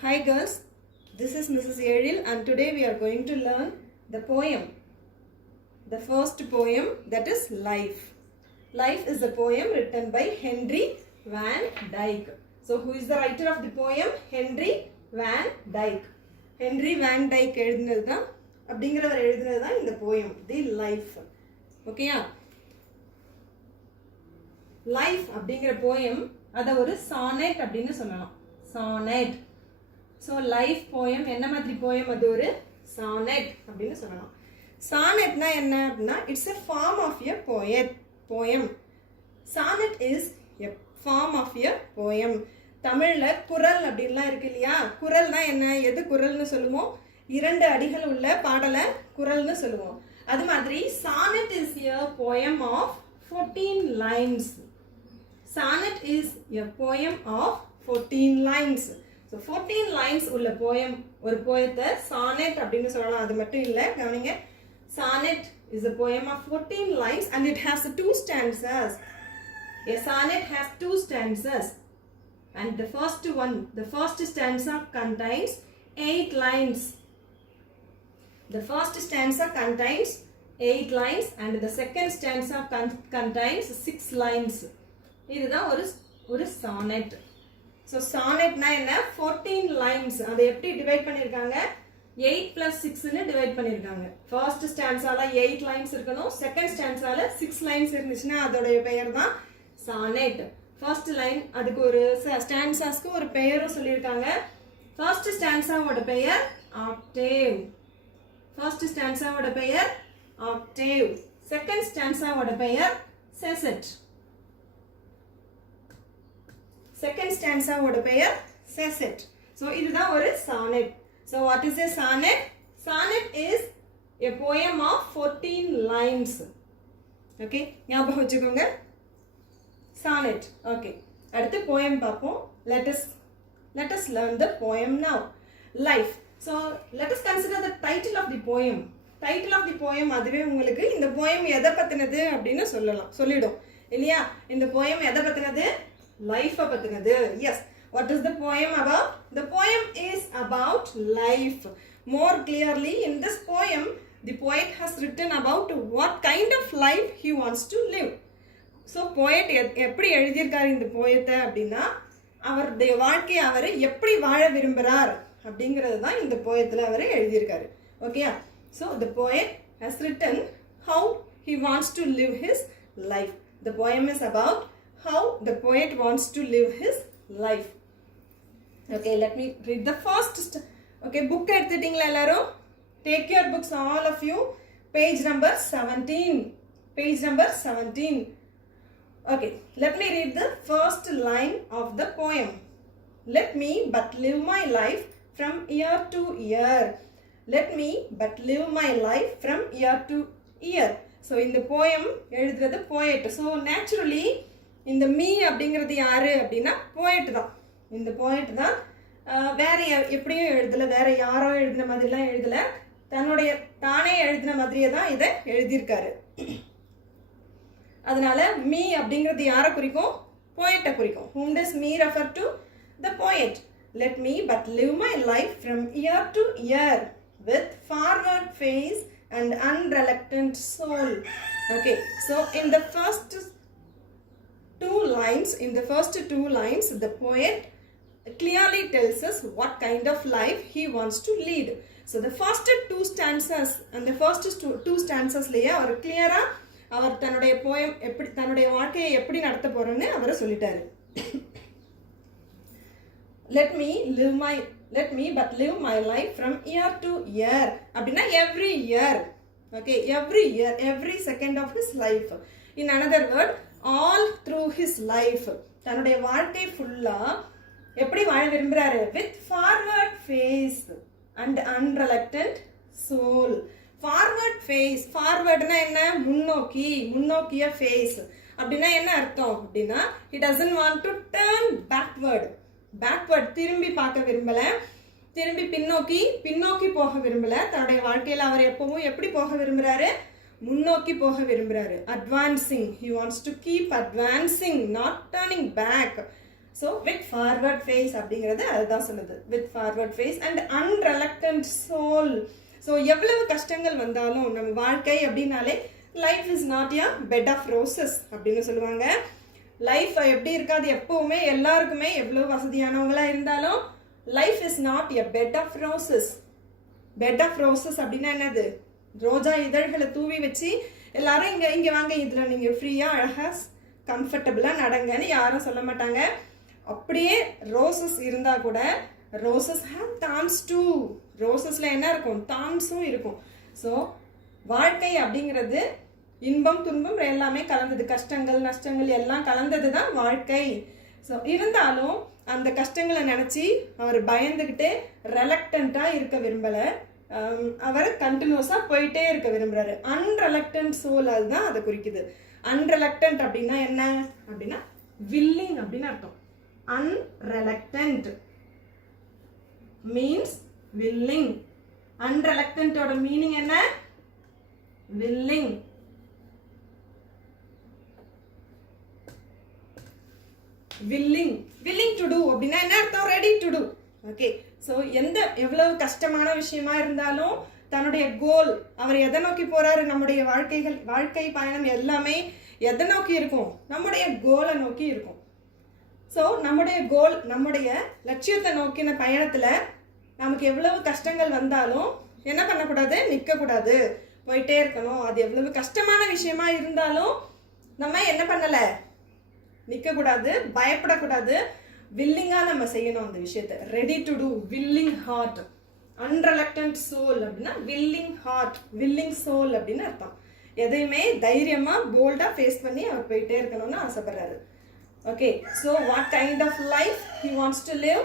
Hi girls, this is Mrs. Eril and today we are going to learn the poem. The first poem, that is Life. Life is a poem written by Henry Van Dyke. So who is the writer of the poem? Henry Van Dyke. Henry Van Dyke எழுதினதுதான் அப்படிங்கிறவர் எழுதினதுதான் இந்த poem, The Life. ஓகேயா? Life அப்படிங்கிற poem அதை ஒரு sonnet அப்படின்னு சொல்லலாம். Sonnet. So life poem என்ன மாதிரி poem அது ஒரு sonnet அப்படின்னு சொல்லலாம். Sonnetனா என்ன அப்படின்னா it's a form of a poem. Sonnet is a form of a poem. தமிழ்ல குறள் அப்படின்லாம் இருக்கு இல்லையா? குறள்னா என்ன? எது குறள்னு சொல்லுவோம்? 2 அடிகள் உள்ள பாடலை குறள்னு சொல்லுவோம். அது மாதிரி sonnet is a poem of 14 lines. Sonnet is a poem of 14 lines. So 14 lines உள்ள poem, ஒரு poemத்தை sonnet அப்படின்னு சொல்லலாம். அது மட்டும் இல்லை, கவனிங்க. Sonnet is a poem of 14 lines and it has 2 stanzas. A sonnet has 2 stanzas. And the first stanza contains 8 lines. The first stanza contains 8 lines and the second stanza contains 6 lines. இதுதான் ஒரு sonnet. So sonnet na enna 14 lines. அதை எப்படி divide பண்ணிருக்காங்க? 8 plus 6 னு divide பண்ணிருக்காங்க. First stanzaல 8 lines இருக்கணும், second stanzaல 6 lines இருந்துச்சுன்னா அதோட பெயர் தான் sonnet. First line அதுக்கு ஒரு stanzasக்கு ஒரு பெயரும் சொல்லிருக்காங்க. First stanzaவோட பெயர் octave. First stanzaவோட பெயர் octave. Second stanzaவோட பெயர் sestet. Second stanza ஓட பெயர் sestet. So இதுதான் ஒரு sonnet. So what is a sonnet? Sonnet is a poem of 14 lines. Okay, ஞாபகம் வச்சுக்கோங்க. Sonnet. Okay, அடுத்து poem பார்ப்போம். Let us learn the poem now. Life. So let us consider the title of the poem. Title of the poem அதுவே உங்களுக்கு இந்த poem எதை பத்தினது அப்படின்னு சொல்லிடும் இல்லையா? இந்த poem எதை பத்தினது? Life பத்தினது. Yes. What is the poem about? The poem is about life. More clearly, in this poem, the poet has written about what kind of life he wants to live. So, poet எப்படி எழுதியிருக்காரு இந்த poem அப்படின்னா அவருடைய வாழ்க்கையை அவர் எப்படி வாழ விரும்புகிறார் அப்படிங்கிறது தான் இந்த poemல அவர் எழுதியிருக்காரு. ஓகேயா? So, the poet has written how he wants to live his life. The poem is about how the poet wants to live his life. Okay, let me read the first. Okay, book எடுத்துட்டீங்களா எல்லாரும்? Take your books, all of you. Page number 17. Page number 17. Okay, let me read the first line of the poem. Let me but live my life from year to year. Let me but live my life from year to year. So, in the poem, எழுதுறது poet. So, naturally, இந்த me அப்படிங்கிறது யாரு அப்படின்னா poet தான். இந்த poet தான் வேற எப்படியும் எழுதலை, வேற யாரோ எழுதின மாதிரிலாம் எழுதலை, தானே எழுதின மாதிரியே தான் இதை எழுதியிருக்காரு. அதனால மீ அப்படிங்கிறது யாரை குறிக்கும்? போயட்டை குறிக்கும். Whom does me refer to? The poet. Let me but live my life from year to year with forward face and unreluctant soul. Okay, so in the first two lines, the poet clearly tells us what kind of life he wants to lead. So the first two stanzas and the first two stanzas லயே அவர் கிளியரா அவர் தன்னுடைய poem எப்படி தன்னுடைய வாழ்க்கையை எப்படி நடத்த போறேன்னு அவரை சொல்லிட்டாரு. Let me but live my life from year to year. அப்படின்னா every year. Okay, every second of his life. In another word, all through his life. தன்னுடைய வாழ்க்கை ஃபுல்லா எப்படி வாழ விரும்புறாரு? With forward face and unreluctant soul. Forward face. Forwardனா என்ன? முன்னோக்கிய face. அப்படின்னா என்ன அர்த்தம் அப்படின்னா he doesn't want to turn backward. திரும்பி பார்க்க விரும்பல, திரும்பி பின்னோக்கி போக விரும்பல. தன்னுடைய வாழ்க்கையில அவர் எப்பவும் எப்படி போக விரும்புறாரு? முன்னோக்கி போக விரும்புறாரு. Advancing. He wants to keep advancing, not turning back. So with forward face அப்படிங்கிறது அதுதான் சொல்லுது, with forward face and unreluctant soul. So எவ்வளவு கஷ்டங்கள் வந்தாலும் நம்ம வாழ்க்கை அப்படின்னாலே life is not a bed of roses அப்படின்னு சொல்லுவாங்க. லைஃப் எப்படி இருக்காது, எப்பவுமே எல்லாருக்குமே எவ்வளவு வசதியானவங்களா இருந்தாலும் life is not a bed of roses. Bed of roses அப்படின்னா என்னது, ரோஜா இதழ்களை தூவி வச்சு எல்லாரும் இங்க இங்க வாங்க, இதுல நீங்க ஃப்ரீயா அழகா கம்ஃபர்டபுளா நடங்கன்னு யாரும் சொல்ல மாட்டாங்க. அப்படியே ரோசஸ் இருந்தா கூட ரோசஸ் ஹேவ் தார்ன்ஸ் டூ. ரோசஸ்ல என்ன இருக்கும், தார்ன்ஸும் இருக்கும். ஸோ வாழ்க்கை அப்படிங்கிறது இன்பம் துன்பம் எல்லாமே கலந்தது, கஷ்டங்கள் நஷ்டங்கள் எல்லாம் கலந்தது தான் வாழ்க்கை. ஸோ இருந்தாலும் அந்த கஷ்டங்களை நினச்சி அவர் பயந்துக்கிட்டு ரெலக்டண்ட்டாக இருக்க விரும்பலை, அவர் கண்டினியூஸாக போயிட்டே இருக்க விரும்புகிறாரு. அன்ரெலக்டன்ட் சோல் அதுதான் அதை குறிக்குது. அன்ரெலக்டன்ட் அப்படின்னா என்ன அப்படின்னா வில்லிங் அப்படின்னு அர்த்தம். அன்ரெலக்டன்ட் மீன்ஸ் வில்லிங். அன்ரெலக்டன்ட்டோட மீனிங் என்ன, willing. willing willing to do அப்படின்னா என்ன அர்த்தம், ready to two. Okay, so எவ்வளவு கஷ்டமான விஷயமா இருந்தாலும் தன்னுடைய கோல், அவர் எதை நோக்கி போறாரு, நம்முடைய வாழ்க்கை பயணம் எல்லாமே எதை நோக்கி இருக்கும், நம்முடைய கோலை நோக்கி இருக்கும். ஸோ நம்முடைய கோல், நம்முடைய லட்சியத்தை நோக்கின பயணத்துல நமக்கு எவ்வளவு கஷ்டங்கள் வந்தாலும் என்ன பண்ணக்கூடாது, நிற்கக்கூடாது, போயிட்டே இருக்கணும். அது எவ்வளவு கஷ்டமான விஷயமா இருந்தாலும் நம்ம என்ன பண்ணலை, நிற்கக்கூடாது, பயப்படக்கூடாது, வில்லிங்காக நம்ம செய்யணும் அந்த விஷயத்தை. Ready to do, willing heart. Unreluctant soul அப்படின்னா வில்லிங் ஹார்ட், வில்லிங் சோல் அப்படின்னு அர்த்தம். எதையுமே தைரியமாக போல்டாக ஃபேஸ் பண்ணி அவர் போயிட்டே இருக்கணும்னு ஆசைப்படுறாரு. Okay, so what kind of life he wants to live,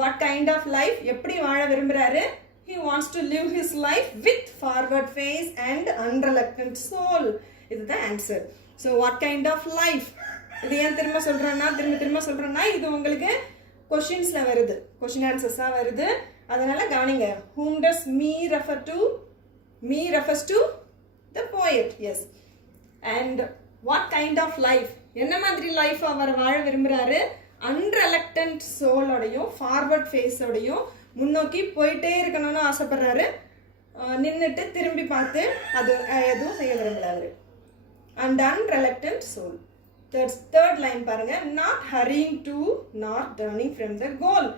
what kind of life எப்படி வாழ விரும்புகிறாரு, he wants to live his life with forward face and unreluctant soul. இதுதான் answer. So what kind of life, இது ஏன் திரும்ப சொல்கிறேன்னா இது உங்களுக்கு கொஷின்ஸில் வருது, கொஷின் ஆன்சர்ஸாக வருது, அதனால கவனிங்க. whom does me refer to, me refers to the poet, yes. and what kind of life, என்ன மாதிரி லைஃப் அவர் வாழ விரும்புகிறாரு, அன்ரெலக்டன்ட் சோலோடையும் ஃபார்வர்ட் ஃபேஸோடையும் முன்னோக்கி போயிட்டே இருக்கணும்னு ஆசைப்படுறாரு. நின்றுட்டு திரும்பி பார்த்து அது எதுவும் செய்ய விரும்புகிறாரு. And unreluctant soul. Third line பாருங்க, not hurrying to not turning from the goal.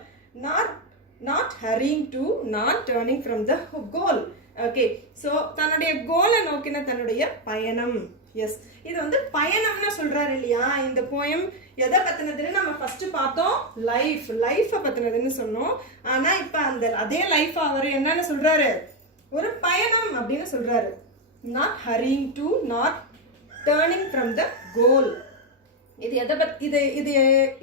Not hurrying to not turning from the goal. Okay, so தன்னுடைய கோலை நோக்கின தன்னுடைய பயணம். எஸ், இது வந்து பயணம்னு சொல்றாரு இல்லையா. இந்த போயம் எதை பத்தினதுன்னு நம்ம ஃபர்ஸ்ட் பார்த்தோம், லைஃபை பத்தினதுன்னு சொன்னோம். ஆனா இப்ப அதே லைஃப் அவர் என்னன்னு சொல்றாரு, ஒரு பயணம் அப்படின்னு சொல்றாரு. Not hurrying to not turning from the goal. இது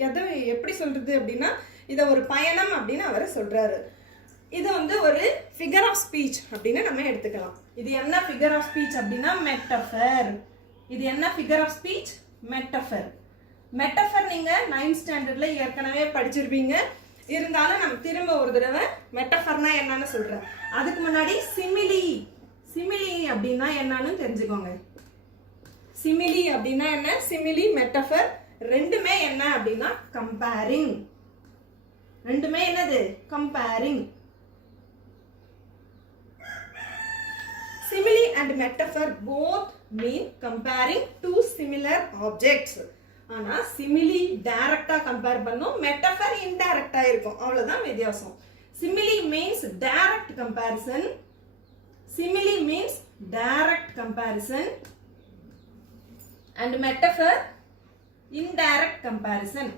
எதை எப்படி சொல்றது அப்படின்னா இதை ஒரு பயணம் அப்படின்னு அவர் சொல்றாரு. இது வந்து ஒரு ஃபிகர் ஆஃப் ஸ்பீச் அப்படின்னு நம்ம எடுத்துக்கலாம். இது என்ன ஃபிகர் ஆஃப் ஸ்பீச் அப்படின்னா மெட்டஃபர். இது என்ன figure of speech, metaphor. Metaphor நீங்க 9th ஸ்டாண்டர்ட்ல ஏற்கனவே படிச்சிருப்பீங்க. இருந்தாலும் நம்ம திரும்ப ஒரு தடவை மெட்டஃபர்னா என்னன்னு சொல்றேன். அதுக்கு முன்னாடி சிமிலி அப்படின்னா என்னன்னு தெரிஞ்சுக்கோங்க. சிமிலி அப்படின்னா என்ன, சிமிலி மெட்டஃபர் ரெண்டுமே என்ன அப்படின்னா கம்பேரிங். ரெண்டுமே என்னது, comparing. Simile and metaphor both mean comparing two similar objects. ஆனா simile டைரக்டா கம்பேர் பண்ணும், metaphor இன்டைரக்டா இருக்கும், அவ்வளவுதான் வித்தியாசம். Simile means direct comparison. Simile means direct comparison and metaphor indirect comparison.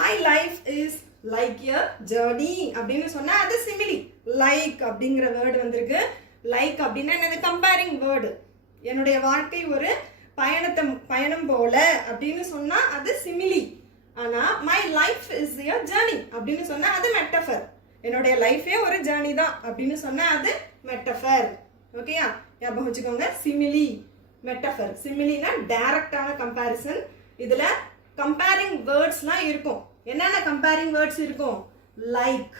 My life is like a journey அப்படின்னு சொன்னா அது சிமிலி. லைக் அப்படிங்கிற வேர்டு வந்திருக்கு. லைக் அப்படின்னா என்னது, கம்பேரிங் வேர்டு. என்னுடைய வாழ்க்கை ஒரு பயணம் போல அப்படின்னு சொன்னா அது சிமிலி. ஆனா my life is a journey அப்படின்னு சொன்னா அது மெட்டஃபர். என்னுடைய லைஃபே ஒரு ஜேர்னி தான் அப்படின்னு சொன்னா அது மெட்டஃபர். ஓகேயா, ஞாபகம் வச்சுக்கோங்க. சிமிலி, மெட்டஃபர். சிமிலினா டைரக்டான கம்பேரிசன். இதுல கம்பேரிங் வேர்ட்ஸ்லாம் இருக்கும். என்னென்ன கம்பேரிங் வேர்ட்ஸ் இருக்கும், like,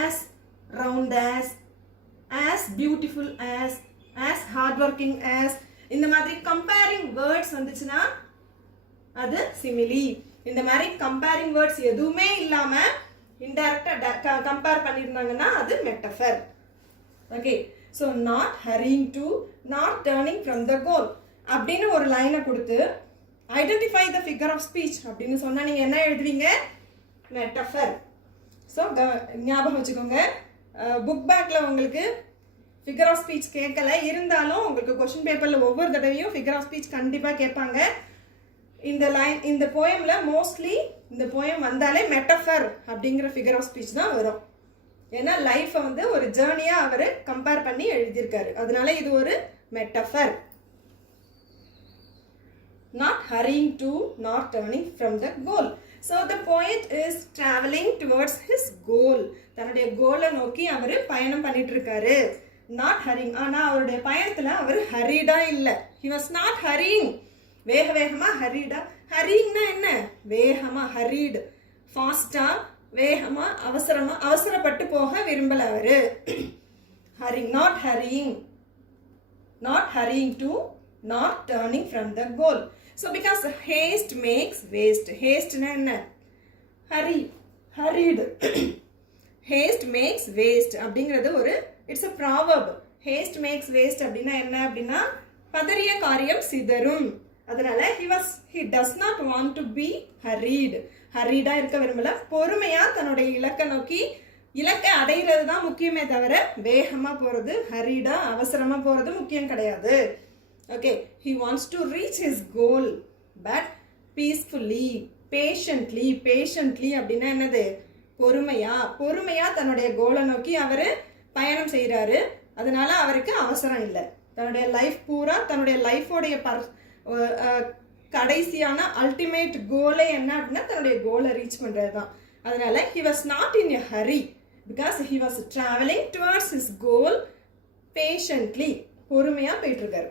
as, round as, as beautiful as hardworking as, இந்த மாதிரி கம்பேரிங் வேர்ட்ஸ் வந்துச்சுன்னா அது சிமிலி. இந்த மாதிரி கம்பேரிங் வேர்ட்ஸ் எதுவுமே இல்லாம இன்டைரக்டா கம்பேர் பண்ணிருந்தாங்கன்னா அது metaphor. Okay, so not hurrying to, not turning from the goal அப்படின்னு ஒரு லைனை கொடுத்து identify the figure of speech அப்படின்னு சொன்னா நீங்க என்ன எழுதுவீங்க? மெட்டஃபர். ஸோ ஞாபகம் வச்சுக்கோங்க, புக் பேக்ல உங்களுக்கு ஃபிகர் ஆஃப் ஸ்பீச் கேட்கல, இருந்தாலும் உங்களுக்கு கொஸ்டின் பேப்பர்ல ஒவ்வொரு தடவையும் ஃபிகர் ஆஃப் ஸ்பீச் கண்டிப்பா கேட்பாங்க. இந்த லைன், இந்த போயம்ல மோஸ்ட்லி இந்த போயம் வந்தாலே மெட்டஃபர் அப்படிங்கிற ஃபிகர் ஆஃப் ஸ்பீச் தான் வரும். ஏன்னா லைஃப்பை வந்து ஒரு ஜேர்னியா அவர் கம்பேர் பண்ணி எழுதியிருக்காரு, அதனால இது ஒரு metaphor. Not hurrying to, not turning from the goal. So the poet is traveling towards his goal. தன்னுடைய கோலை நோக்கி அவர் பயணம் பண்ணிட்டு இருக்காரு. Not hurrying, ஆனா அவருடைய பயணத்துல அவர் ஹரிடா இல்ல. He was not hurrying. வேகமா ஹரிடா. ஹரிங்னா என்ன? வேகமா, ஹரிடு, ஃபாஸ்டா, வேகமா, அவசரப்பட்டு போக விரும்பல அவரு. ஹரிங், not hurrying, not hurrying to, not turning from the goal. So because haste makes waste. Haste na enna? Hurried. Haste makes waste அப்படிங்கிறது ஒரு, it's a proverb. Haste makes waste அப்படின்னா என்ன அப்படின்னா பதறிய காரியம் சிதறும். அதனால he does not want to be hurried. ஹரிடா இருக்க விரும்பல, பொறுமையா தன்னுடைய இலக்கை நோக்கி, இலக்கை அடைகிறது தான் முக்கியமே தவிர வேகமா போறது, ஹரிடா அவசரமா போறது முக்கியம் கிடையாது. Okay, he wants to reach his goal but peacefully, patiently அப்படின்னா என்னது? பொறுமையா தன்னுடைய கோலை நோக்கி அவரு பயணம் செய்யறாரு. அதனால அவருக்கு அவசரம் இல்லை. தன்னுடைய லைஃப் பூரா, தன்னுடைய லைஃபோடைய கடைசியான அல்டிமேட் கோலே என்ன அப்படின்னா தன்னுடைய கோலை ரீச் பண்றது தான். அதனால he was not in a hurry because he was traveling towards his goal patiently. பொறுமையா போயிட்டு இருக்காரு.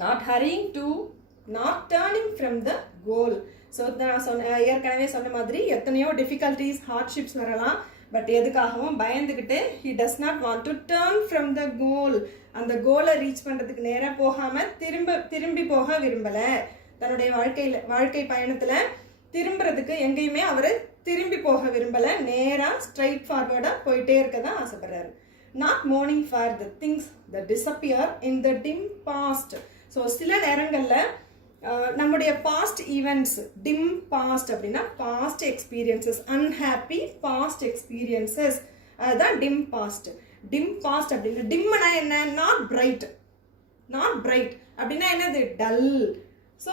Not hurrying to, not turning from the goal. So நான் ஏற்கனவே சொன்ன மாதிரி எத்தனையோ டிஃபிகல்ட்டிஸ், ஹார்ட்ஷிப்ஸ் வரலாம், பட் எதுக்காகவும் பயந்துக்கிட்டு he does not want to turn from the goal. அந்த கோலை ரீச் பண்ணுறதுக்கு நேராக போகாமல் திரும்பி போக விரும்பலை. தன்னுடைய வாழ்க்கை பயணத்தில் திரும்புறதுக்கு எங்கேயுமே அவர் திரும்பி போக விரும்பலை, நேராக ஸ்ட்ரைட் ஃபார்வர்டாக போயிட்டே இருக்க தான் ஆசைப்படுறாரு. Not mourning for the things that disappear in the dim past. So சில நேரங்களில் நம்முடைய பாஸ்ட் ஈவெண்ட்ஸ், டிம் பாஸ்ட் அப்படின்னா past experiences, unhappy past experiences, அதுதான் டிம் பாஸ்ட். டிம் பாஸ்ட் அப்படின்னா, டிம்னா என்ன? நாட் பிரைட் அப்படின்னா என்னது? டல். ஸோ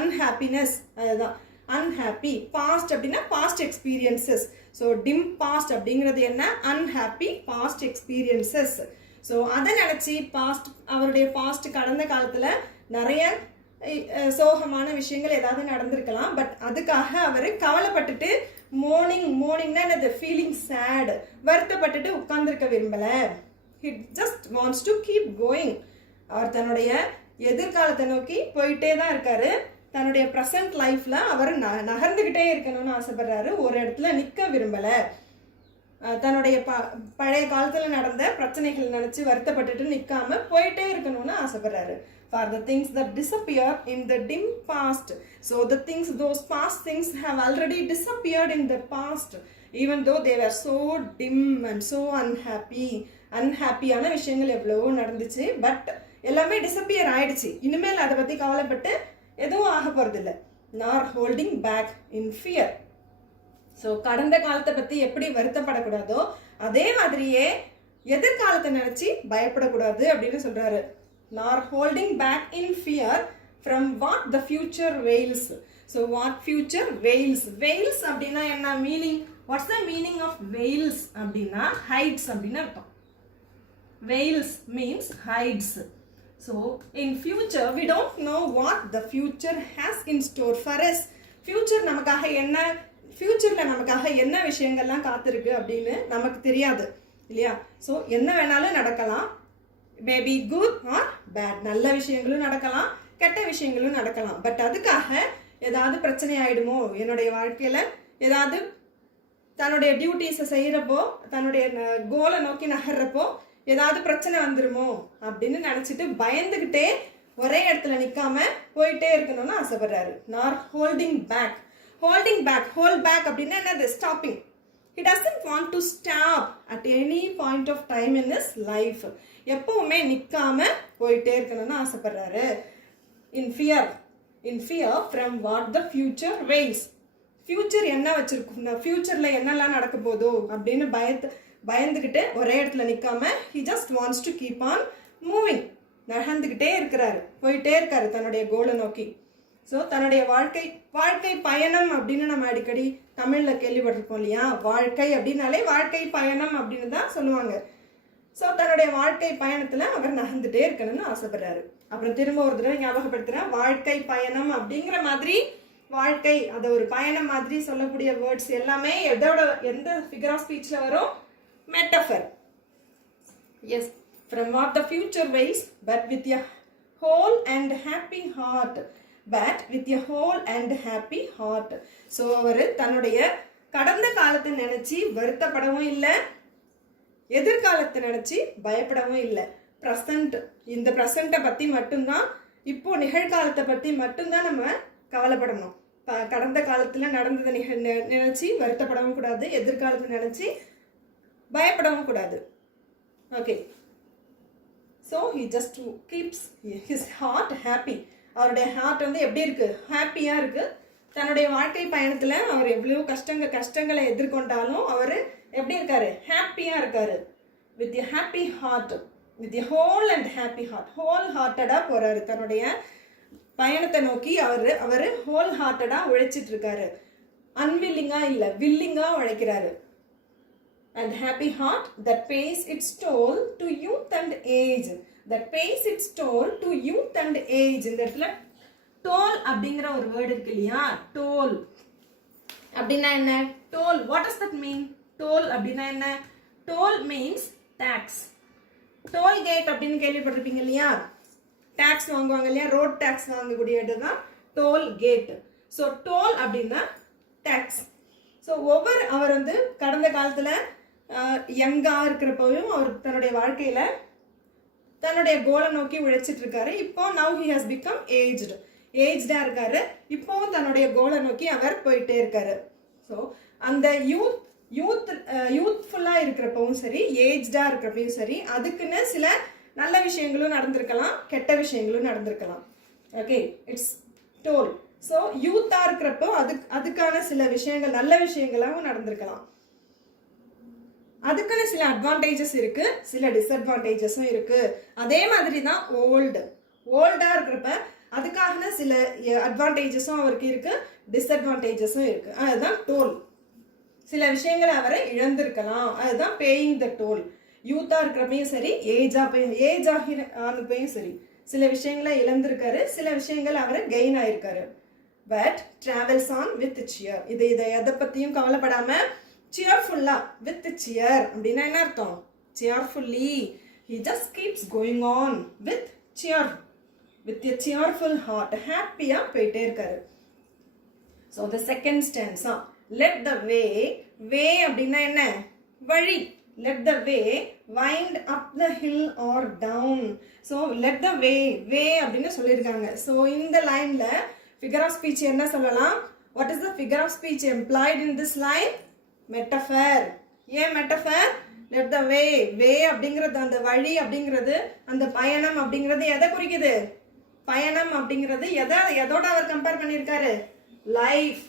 அன்ஹாப்பினஸ், அதுதான் அன்ஹாப்பி. பாஸ்ட் அப்படின்னா past experiences. So dim past அப்படிங்கிறது என்ன? Unhappy past experiences. ஸோ அதை நினச்சி அவருடைய பாஸ்ட் கடந்த காலத்தில் நிறைய சோகமான விஷயங்கள் ஏதாவது நடந்திருக்கலாம், பட் அதுக்காக அவர் கவலைப்பட்டுட்டு மோர்னிங்னா என்னது? ஃபீலிங் சேட், வருத்தப்பட்டுட்டு உட்கார்ந்துருக்க விரும்பல. He just wants to keep going. அவர் தன்னுடைய எதிர்காலத்தை நோக்கி போயிட்டே தான் இருக்காரு. தன்னுடைய ப்ரெசன்ட் லைஃப்ல அவர் நகர்ந்துகிட்டே இருக்கணும்னு ஆசைப்படுறாரு, ஒரு இடத்துல நிற்க விரும்பல. தன்னுடைய பழைய காலத்துல நடந்த பிரச்சனைகள் நினைச்சு வருத்தப்பட்டுட்டு நிக்காம போயிட்டே இருக்கணும்னு ஆசைப்படுறாரு. For the things that disappear in the dim past. So those past things have already disappeared in the past, even though they were so dim and so unhappy. அன்ஹாப்பியான விஷயங்கள் எவ்வளவோ நடந்துச்சு, பட் எல்லாமே டிசப்பியர் ஆயிடுச்சு. இனிமேல் அதை பத்தி கவலைப்பட்டு எதுவும் ஆக போறது இல்லை. Nor holding back in fear. So கடந்த காலத்தை பற்றி எப்படி வருத்தப்படக்கூடாதோ அதே மாதிரியே எதிர்காலத்தை நினச்சி பயப்படக்கூடாது அப்படின்னு சொல்கிறாரு. Nor holding back in fear from what the future veils. So what future veils. Veils அப்படின்னா என்ன மீனிங்? What's the meaning of veils அப்படின்னா ஹைட்ஸ் அப்படின்னு அர்த்தம். Veils means hides. So in future we don't know what the future has in store for us. ஃபியூச்சரில் நமக்காக என்ன விஷயங்கள்லாம் காத்திருக்கு அப்படின்னு நமக்கு தெரியாது இல்லையா? ஸோ என்ன வேணாலும் நடக்கலாம். Maybe good or bad. நல்ல விஷயங்களும் நடக்கலாம், கெட்ட விஷயங்களும் நடக்கலாம். பட் அதுக்காக ஏதாவது பிரச்சனை ஆயிடுமோ, என்னுடைய வாழ்க்கையில் ஏதாவது தன்னுடைய டியூட்டிஸை செய்கிறப்போ தன்னுடைய கோலை நோக்கி நகர்றப்போ ஏதாவது பிரச்சனை வந்துருமோ அப்படின்னு நினச்சிட்டு பயந்துக்கிட்டே ஒரே இடத்துல நிற்காம போயிட்டே இருக்கணும்னு ஆசைப்படுறாரு. Nor holding back. Holding back, hold back அப்படின்னா என்னது? Stopping. He doesn't want to stop at any point of time in his life. எப்பவுமே நிற்காம போயிட்டே இருக்கணும்னு ஆசைப்படுறாரு. In fear from what the future waits. Future என்ன வச்சிருக்கும், ஃபியூச்சர்ல என்னெல்லாம் நடக்க போதோ அப்படின்னு பயந்துக்கிட்டு ஒரே இடத்துல நிற்காம he just wants to keep on moving. நகர்ந்துக்கிட்டே இருக்கிறாரு, போயிட்டே இருக்காரு தன்னுடைய கோலை நோக்கி. ஸோ தன்னுடைய வாழ்க்கை பயணம் அப்படின்னு நம்ம அடிக்கடி தமிழில் கேள்விப்பட்டிருக்கோம் இல்லையா? வாழ்க்கை அப்படின்னாலே வாழ்க்கை பயணம் அப்படின்னு தான் சொல்லுவாங்க. ஸோ தன்னுடைய வாழ்க்கை பயணத்தில் அவர் நகர்ந்துட்டே இருக்கணும்னு ஆசைப்படுறாரு. அப்புறம் திரும்ப ஒரு தடவை ஞாபகப்படுத்துகிறேன், வாழ்க்கை பயணம் அப்படிங்கிற மாதிரி வாழ்க்கை அதை ஒரு பயணம் மாதிரி சொல்லக்கூடிய வேர்ட்ஸ் எல்லாமே எந்த ஃபிகர் ஆஃப் ஸ்பீச்சில் வரும்? Metaphor. Yes, from what the future waits, but with a whole and happy heart. But with a whole and happy heart. So அவர் தன்னுடைய கடந்த காலத்தை நினைச்சு வருத்தப்படவும் இல்லை, எதிர்காலத்தை நினைச்சு பயப்படவும் இல்லை. ப்ரெசண்ட், இந்த ப்ரெசண்ட்டை பற்றி மட்டும்தான், இப்போ நிகழ்காலத்தை பற்றி மட்டும்தான் நம்ம கவலைப்படணும். கடந்த காலத்தில் நடந்ததை நினைச்சு வருத்தப்படவும் கூடாது, எதிர்காலத்தை நினைச்சு பயப்படவும் கூடாது. Okay, so he just keeps his heart happy. அவருடைய ஹார்ட் வந்து எப்படி இருக்கு? ஹாப்பியாக இருக்கு. தன்னுடைய வாழ்க்கை பயணத்தில் அவர் எவ்வளோ கஷ்டங்களை எதிர்கொண்டாலும் அவர் எப்படி இருக்காரு? ஹாப்பியாக இருக்காரு. With a happy heart, with a whole and happy heart. Whole ஹார்ட்டடாக போகிறாரு தன்னுடைய பயணத்தை நோக்கி. அவர் ஹோல் ஹார்ட்டடாக உழைச்சிட்டு இருக்காரு. அன்வில்லிங்காக இல்லை, வில்லிங்காக உழைக்கிறாரு. And happy heart that pays its toll to youth and age. That pays its toll to youth and age. இந்த இடத்துல toll அப்படிங்கிற ஒரு வேர்டு இருக்கு இல்லையா? toll அப்படின்னா என்ன? toll, what does that mean? toll அப்படின்னா என்ன? toll means tax. toll gate அப்படின்னு கேள்விப்பட்டிருப்பீங்க இல்லையா? டாக்ஸ் வாங்குவாங்க இல்லையா? ரோட் டாக்ஸ் வாங்கக்கூடிய இடம் தான் டோல் கேட். ஸோ டோல் அப்படின்னா டாக்ஸ். ஸோ அவர் வந்து கடந்த காலத்தில் யங்காக இருக்கிறப்பவும் அவர் தன்னுடைய வாழ்க்கையில் தன்னுடைய கோலை நோக்கி உழைச்சிட்டு இருக்காரு. இப்போ நவ் ஹி ஹாஸ் பிகம் ஏஜ்டாக இருக்காரு. இப்போவும் தன்னுடைய கோலை நோக்கி அவர் போயிட்டே இருக்காரு. ஸோ அந்த யூத்ஃபுல்லாக இருக்கிறப்பவும் சரி, ஏஜ்டாக இருக்கிறப்பவும் சரி, அதுக்குன்னு சில நல்ல விஷயங்களும் நடந்திருக்கலாம், கெட்ட விஷயங்களும் நடந்திருக்கலாம். Okay, it's toll. ஸோ யூத்தாக இருக்கிறப்போ அதுக்கான சில விஷயங்கள், நல்ல விஷயங்களாகவும் நடந்திருக்கலாம். அதுக்கான சில அட்வான்டேஜஸ் இருக்கு, சில டிஸ்அட்வான்டேஜஸும் இருக்கு. அதே மாதிரி தான் ஓல்டா இருக்கிறப்ப அதுக்காக சில அட்வான்டேஜஸும் அவருக்கு இருக்கு, டிஸ்அட்வான்டேஜஸும் இருக்கு. அதுதான் டோல். சில விஷயங்களை அவரை இழந்திருக்கலாம், அதுதான் பேயிங் த டோல். யூத்தா இருக்கிறப்பையும் சரி, ஏஜ் ஆனப்பையும் சரி, சில விஷயங்களை இழந்திருக்காரு, சில விஷயங்கள் அவரை கெயின் ஆயிருக்காரு. But travels on with cheer. இதை எதை பத்தியும் கவலைப்படாம cheerfully with cheer அப்படின்னா என்ன அர்த்தம்? cheerfully he just keeps going on with a cheerful heart. ஹாப்பியா போயிட்டே இருக்காரு. so the second stanza, let the way அப்படின்னா என்ன? வழி. let the way wind up the hill or down. so let the way அப்படின்னு சொல்லியிருக்காங்க. so இந்த லைன்ல figure of speech என்ன சொல்லலாம்? what is the figure of speech employed in this line? Metaphor. ஏன் மெட்டஃபர்? லெட் த வே அப்படிங்கிறது, அந்த வழி அப்படிங்கிறது, அந்த பயணம் அப்படிங்கிறது எதை குறிக்குது? பயணம் அப்படிங்கிறது எதோட அவர் கம்பேர் பண்ணியிருக்காரு? லைஃப்,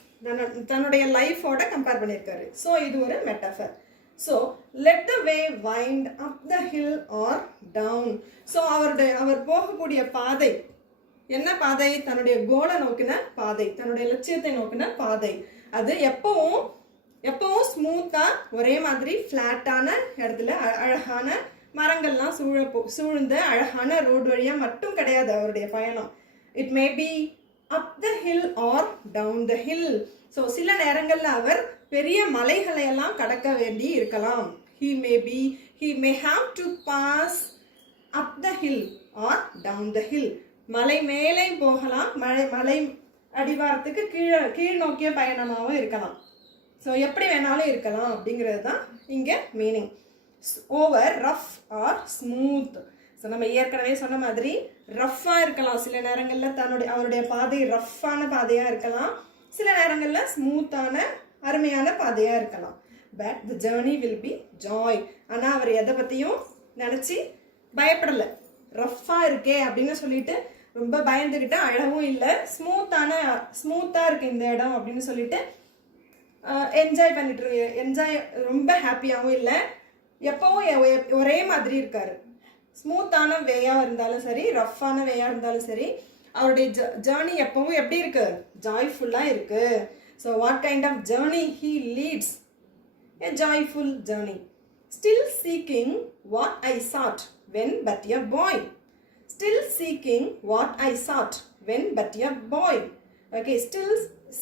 தன்னுடைய லைஃபோட கம்பேர் பண்ணியிருக்காரு. ஸோ இது ஒரு metaphor. So let the way wind up the hill or down. So அவர் போகக்கூடிய பாதை என்ன பாதை? தன்னுடைய கோலை நோக்கின பாதை, தன்னுடைய லட்சியத்தை நோக்கின பாதை. அது எப்பவும் ஸ்மூத்தா ஒரே மாதிரி ஃபிளாட்டான இடத்துல அழகான மரங்கள்லாம் சூழ்ந்த அழகான ரோடு வழியா மட்டும் கிடையாது அவருடைய பயணம். It may be up the hill or down the hill. So சில நேரங்கள்ல அவர் பெரிய மலைகளை எல்லாம் கடக்க வேண்டி இருக்கலாம். he may have to pass up the hill or down the hill. மலை மேலே போகலாம், மலை அடிவாரத்துக்கு கீழ் நோக்கிய பயணமாகவும் இருக்கலாம். ஸோ எப்படி வேணாலும் இருக்கலாம் அப்படிங்கிறது தான் இங்கே meaning. Over, rough R smooth. So நம்ம ஏற்கனவே சொன்ன மாதிரி ரஃப்பாக இருக்கலாம், சில நேரங்களில் அவருடைய பாதை ரஃப்பான பாதையாக இருக்கலாம், சில நேரங்களில் ஸ்மூத்தான அருமையான பாதையாக இருக்கலாம். But the journey will be Joy. ஆனால் அவர் எதை பற்றியும் நினச்சி பயப்படலை. ரஃப்பாக இருக்கே அப்படின்னு சொல்லிட்டு ரொம்ப பயந்துக்கிட்டு அழவும் இல்லை, ஸ்மூத்தாக இருக்கு இந்த இடம் அப்படின்னு சொல்லிட்டு என்ஜாய் ரொம்ப ஹாப்பியாகவும் இல்லை. எப்பவும் ஒரே மாதிரி இருக்காரு. ஸ்மூத்தான வேயாக இருந்தாலும் சரி, ரஃப்பான வேயாக இருந்தாலும் சரி, அவருடைய ஜேர்னி எப்பவும் எப்படி இருக்கு? ஜாய்ஃபுல்லாக இருக்கு. So what kind of journey he leads? A joyful journey. Still seeking what I sought when but a boy. Still seeking what I sought when but a boy. Okay, still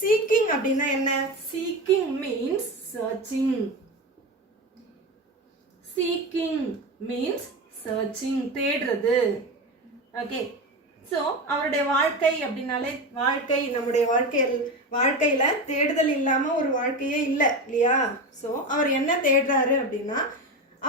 seeking அப்படின்னா என்ன? Seeking means searching. Seeking means searching, தேடுறது. Okay, so அவருடைய வாழ்க்கை அப்படின்னாலே நம்முடைய வாழ்க்கையில் தேடுதல் இல்லாமல் ஒரு வாழ்க்கையே இல்லை இல்லையா? ஸோ அவர் என்ன தேடுறாரு அப்படின்னா,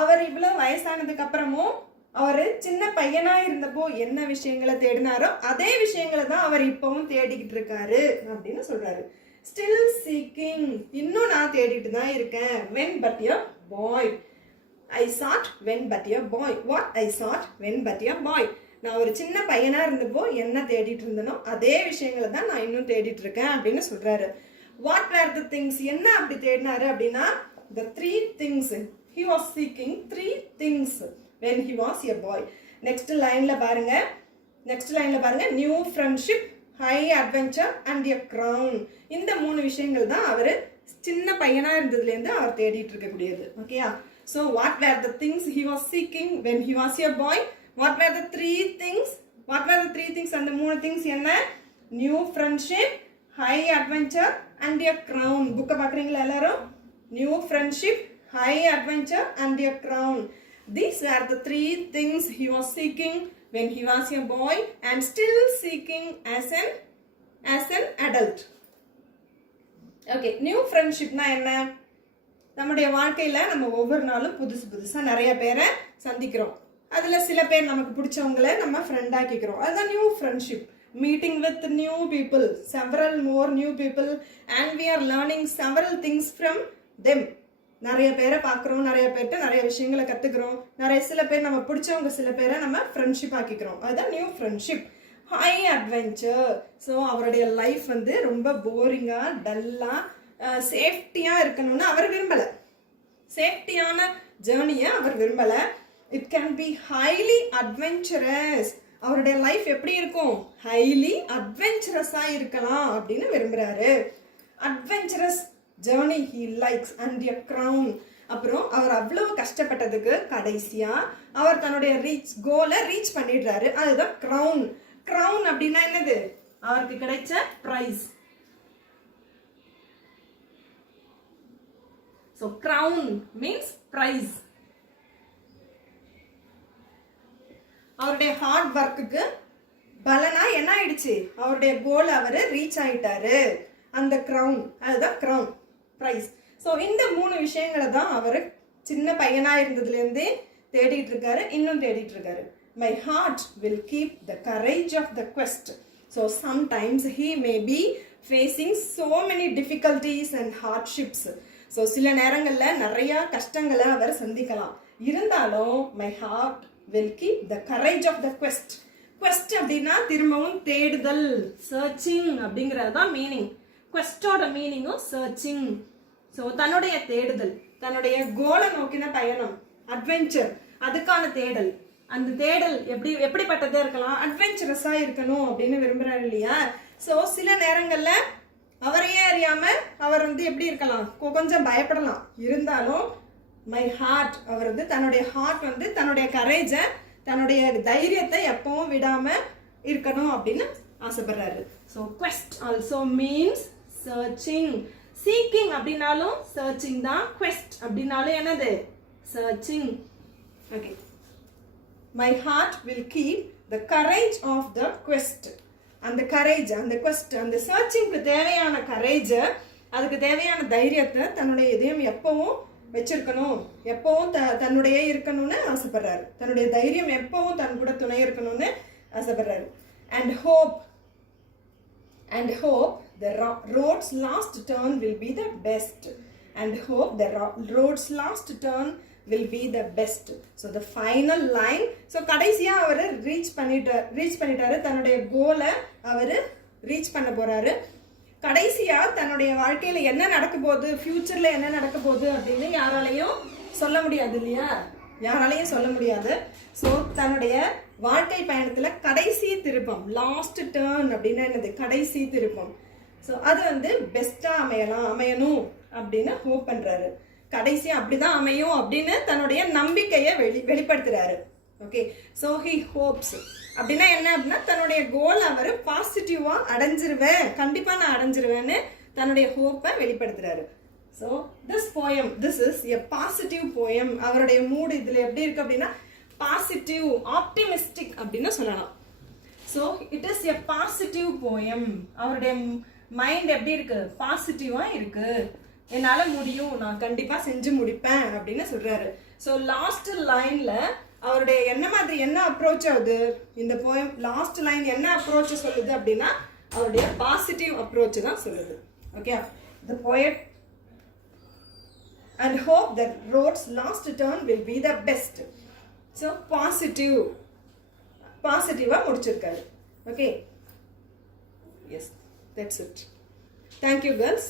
அவர் இவ்வளோ வயசானதுக்கு அப்புறமும் அவர் சின்ன பையனாக இருந்தப்போ என்ன விஷயங்களை தேடினாரோ அதே விஷயங்களை தான் அவர் இப்போவும் தேடிக்கிட்டு இருக்காரு அப்படின்னு சொல்றாரு. ஸ்டில் சீக்கிங், இன்னும் நான் தேடிட்டு தான் இருக்கேன். when but a boy. I sought when but a boy. What I sought when but a boy. நான் ஒரு சின்ன பையனா இருந்தப்போ என்ன தேடிட்டு இருந்தனோ அதே விஷயங்களை தான் நான் இன்னும் தேடிட்டு இருக்கேன் அப்படின்னு சொல்றாரு. வாட் வேர் த திங்ஸ், என்ன அப்படி தேடினாரு அப்படின்னா, the 3 things he was seeking, 3 things when he was a boy. Next லைன்ல பாருங்க, new friendship, high adventure and a crown. இந்த 3 விஷயங்கள் தான் அவர் சின்ன பையனா இருந்ததுலேருந்து அவர் தேடிட்டு இருக்கக்கூடியது. ஓகேயா? So what were the things he was seeking when he was a boy? What were the 3 things? அந்த 3 things என்ன? New friendship, high adventure and a crown. புக்கை பார்க்குறீங்களா எல்லாரும்? New friendship, high adventure and a crown. These are the 3 things he was seeking when he was a boy and still seeking as an adult. Okay, new ஃப்ரெண்ட்ஷிப்னா என்ன? நம்முடைய வாழ்க்கையில் நம்ம ஒவ்வொரு நாளும் புதுசாக நிறைய பேரை சந்திக்கிறோம். அதில் சில பேர் நமக்கு பிடிச்சவங்கள நம்ம ஃப்ரெண்டாக்கிக்கிறோம். அதுதான் new friendship. Meeting with new people, several more new people and we are learning several things from them. நிறைய பேரை பார்க்குறோம், நிறைய பேர்கிட்ட நிறைய விஷயங்களை கற்றுக்குறோம். சில பேர் நம்ம பிடிச்சவங்க, சில பேரை நம்ம ஃப்ரெண்ட்ஷிப் ஆக்கிக்கிறோம். அதுதான் new friendship. High adventure. So அவருடைய லைஃப் வந்து ரொம்ப போரிங்காக, டல்லாக, சேஃப்டியாக இருக்கணும்னு அவர் விரும்பலை. சேஃப்டியான ஜேர்னியை அவர் விரும்பலை. It can be highly adventurous. அவருடைய லைஃப் எப்படி இருக்கும்? ஹைலி அட்வென்ச்சரஸாக இருக்கலாம் அப்படின்னு விரும்புகிறாரு. Adventurous journey he likes and a crown. அப்புறம் அவர் அவ்வளவு கஷ்டப்பட்டதுக்கு கடைசியாக அவர் தன்னுடைய கோலை ரீச் பண்ணிடுறாரு. அதுதான் கிரவுன். கிரவுன் அப்படின்னா என்னது? அவருக்கு கிடைச்ச prize. So crown means prize. அவருடைய ஹார்ட் ஒர்க்குக்கு பலனா என்ன ஆயிடுச்சு? அவருடைய கோல் அவர் ரீச் ஆயிட்டாரு. அந்த கிரவுன், அதுதான் கிரவுன், பிரைஸ். ஸோ இந்த 3 விஷயங்களை தான் அவர் சின்ன பையனா இருந்ததுலேருந்தே தேடிட்டு இருக்காரு, இன்னும் தேடிட்டு இருக்காரு. My heart will keep the courage of the quest. So sometimes he may be facing so many difficulties and hardships. So சில நேரங்களில் நிறையா கஷ்டங்களை அவர் சந்திக்கலாம். இருந்தாலும் my heart will keep the courage of the quest. Quest அப்படின்னா திரும்பவும் தேடுதல், சர்ச்சிங் அப்படிங்கிறது தான் மீனிங். குவெஸ்டோட மீனிங்கும் சர்ச்சிங். ஸோ தன்னுடைய தேடுதல், தன்னுடைய கோலை நோக்கின பயணம், அட்வென்ச்சர், அதுக்கான தேடல். அந்த தேடல் எப்படிப்பட்டதாக இருக்கலாம்? அட்வென்ச்சரஸாக இருக்கணும் அப்படின்னு விரும்புகிறாரு இல்லையா? ஸோ சில நேரங்களில் அவரையே அறியாம அவர் வந்து எப்படி இருக்கலாம்? கொஞ்சம் பயப்படலாம். இருந்தாலும் மை ஹார்ட், அவர் வந்து தன்னுடைய ஹார்ட் வந்து தன்னுடைய கரேஜை, தன்னுடைய தைரியத்தை எப்பவும் விடாம இருக்கணும் அப்படின்னு ஆசைப்படுறாரு. So quest also means searching. Seeking அப்படின்னாலும் சர்ச்சிங் தான். quest அப்படின்னாலும் என்னது? Searching. Okay, my heart will keep the courage of the quest. அந்த கரேஜ், அந்த குவெஸ்ட், அந்த சர்ச்சிங்க்கு தேவையான கரேஜை அதுக்கு தேவையான தைரியத்தை தன்னுடைய இதயம் எப்பவும் வச்சிருக்கணும், எப்பவும் தன்னுடைய இருக்கணும்னு ஆசைப்படுறாரு. தன்னுடைய தைரியம் எப்பவும் தன் கூட துணை இருக்கணும்னு ஆசைப்படுறாரு. And hope the road's last turn will be the best. And hope the road's last turn will be the best. So the final line, so கடைசியா அவர் ரீச் பண்ணிட்டாரு, தன்னுடைய கோலை அவர் ரீச் பண்ண போறாரு. கடைசியா தன்னுடைய வாழ்க்கையில என்ன நடக்க போகுது, ஃபியூச்சர்ல என்ன நடக்க போகுது அப்படின்னு யாராலையும் சொல்ல முடியாது இல்லையா, யாராலையும் சொல்ல முடியாது. ஸோ தன்னுடைய வாழ்க்கை பயணத்துல கடைசி திருப்பம், லாஸ்ட் டேர்ன் அப்படின்னா என்னது, கடைசி திருப்பம். ஸோ அது வந்து பெஸ்டா அமையணும் அப்படின்னு ஹோப் பண்றாரு. கடைசி அப்படிதான் அமையும் அப்படின்னு தன்னுடைய நம்பிக்கையை வெளிப்படுத்துறாரு. ஓகே, ஸோ ஹி ஹோப்ஸ் அப்படின்னா என்ன அப்படின்னா தன்னுடைய கோல் அவர் பாசிட்டிவா அடைஞ்சிருவேன், கண்டிப்பா நான் அடைஞ்சிருவேன்னு தன்னுடைய ஹோப்பை வெளிப்படுத்துறாரு. So this is a positive poem. அவருடைய மூடு இதுல எப்படி இருக்கு அப்படின்னா பாசிட்டிவ், ஆப்டிமிஸ்டிக் அப்படின்னு சொல்லலாம். So it is a positive poem. அவருடைய மைண்ட் எப்படி இருக்கு, பாசிட்டிவா இருக்கு, என்னால முடியும், நான் கண்டிப்பா செஞ்சு முடிப்பேன் அப்படின்னு சொல்றாரு. ஸோ லாஸ்ட் லைன்ல அவருடைய என்ன அப்ரோச் ஆகுது, இந்த போயம் லாஸ்ட் லைன் என்ன அப்ரோச் சொல்லுது அப்படின்னா அவருடைய பாசிட்டிவ் அப்ரோச் தான் சொல்லுது. Okay, the poet and hope that road's last turn will be the best. So பாசிட்டிவா முடிச்சிருக்காரு. Okay, yes, that's it. Thank you girls.